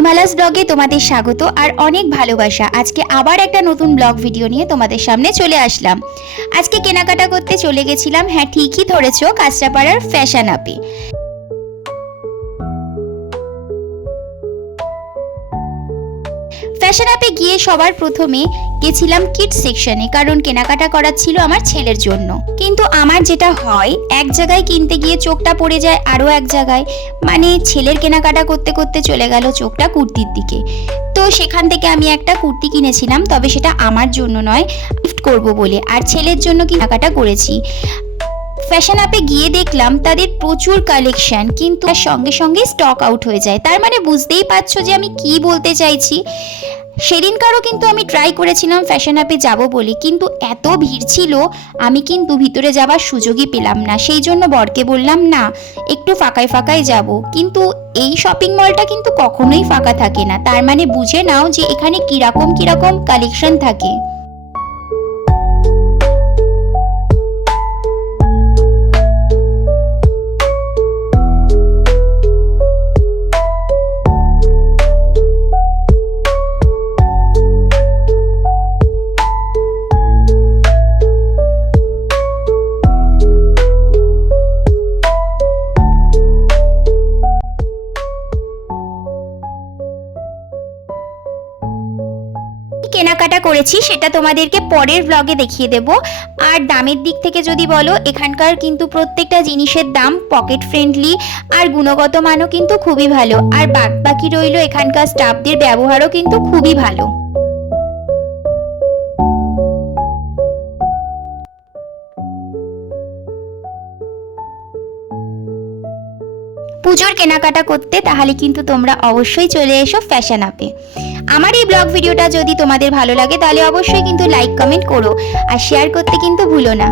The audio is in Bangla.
মণিমালাস ব্লগে তোমাদের স্বাগত আর অনেক ভালোবাসা। আজকে আবার একটা নতুন ব্লগ ভিডিও নিয়ে তোমাদের সামনে চলে আসলাম। আজকে কেনাকাটা করতে চলে গেছিলাম, হ্যাঁ ঠিকই ধরেছো, কাঁচরাপাড়ার ফ্যাশন আপে। ফ্যাশন আপে গিয়ে সবার প্রথমে গেছিলাম কিডস সেকশনে, কারণ কেনাকাটা করার ছিল আমার ছেলের জন্য। কিন্তু আমার যেটা হয়, এক জায়গায় কিনতে গিয়ে চোখটা পড়ে যায় আরও এক জায়গায়, মানে ছেলের কেনাকাটা করতে করতে চলে গেল চোখটা কুর্তির দিকে। তো সেখান থেকে আমি একটা কুর্তি কিনেছিলাম, তবে সেটা আমার জন্য নয়, গিফট করব বলে, আর ছেলের জন্য কেনাকাটা করেছি। ফ্যাশন আপে গিয়ে দেখলাম তাদের প্রচুর কালেকশন, কিন্তু তার সঙ্গে সঙ্গে স্টক আউট হয়ে যায়। তার মানে বুঝতেই পারছো যে আমি কি বলতে চাইছি। সেদিনকারও কিন্তু আমি ট্রাই করেছিলাম ফ্যাশন আপে যাব বলে, কিন্তু এত ভিড় ছিল আমি কিন্তু ভিতরে যাওয়ার সুযোগই পেলাম না। সেই জন্য বরকে বললাম না, একটু ফাঁকায় ফাঁকায় যাব। কিন্তু এই শপিং মলটা কিন্তু কখনোই ফাঁকা থাকে না, তার মানে বুঝে নাও যে এখানে কিরকম কিরকম কালেকশন থাকে। কেনাকাটা করেছি সেটা তোমাদেরকে পরের ব্লগে দেখিয়ে দেব। আর দামের দিক থেকে যদি বলো, এখানকার কিন্তু প্রত্যেকটা জিনিসের দাম পকেট ফ্রেন্ডলি, আর গুণগত মানও কিন্তু খুবই ভালো। আর বাদ বাকি রইল এখানকার স্টাফদের ব্যবহারও কিন্তু খুবই ভালো। পুজোর কেনাকাটা করতে তাহলে কিন্তু তোমরা অবশ্যই চলে এসো ফ্যাশন আপে। আমার এই ব্লগ ভিডিওটা যদি তোমাদের ভালো লাগে তাহলে অবশ্যই কিন্তু লাইক কমেন্ট করো, আর শেয়ার করতে কিন্তু ভুলো না।